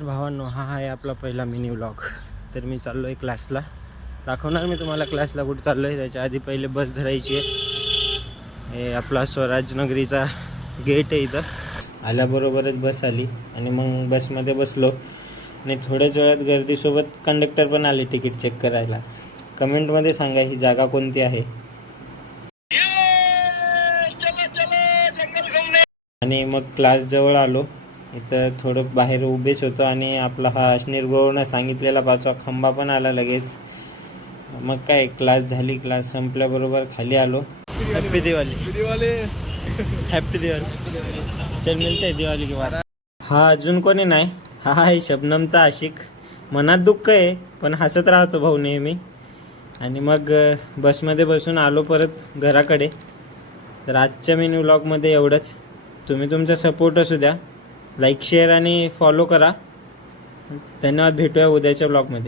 भावांनो, हा आहे आपला पहिला मिनी व्लॉग. तर मी चाललो आहे क्लासला. दाखवणार मी तुम्हाला क्लासला कुठं चाललो आहे. त्याच्या आधी पहिले बस धरायची आहे. हे आपला स्वराजनगरीचा गेट आहे. इथं आल्याबरोबरच बस आली आणि मग बसमध्ये बसलो आणि थोड्याच वेळात गर्दीसोबत कंडक्टर पण आले तिकीट चेक करायला. कमेंटमध्ये सांगा ही जागा कोणती आहे. आणि मग क्लास जवळ आलो. इथं थोडं बाहेर उभेच होतो आणि आपला हा निर्गुण सांगितलेला 5वा खंबा पण आला लगेच. मग काय क्लास झाली. क्लास संपल्याबरोबर खाली आलो. हॅप्पी दिवाळी. हॅप्पी दिवाळी. चल मिळते दिवाळी की बात. हा अजून कोणी नाही. हा आहे शबनमचा आशिक. मनात दुःख आहे पण हसत राहतो भाऊ नेहमी. आणि मग बसमध्ये बसून आलो परत घराकडे. तर आजच्या मिनी व्लॉगमध्ये एवढंच. तुम्ही तुमचा सपोर्ट असू द्या. लाईक शेअर आणि फॉलो करा. धन्यवाद. भेटूया उद्याच्या ब्लॉगमध्ये.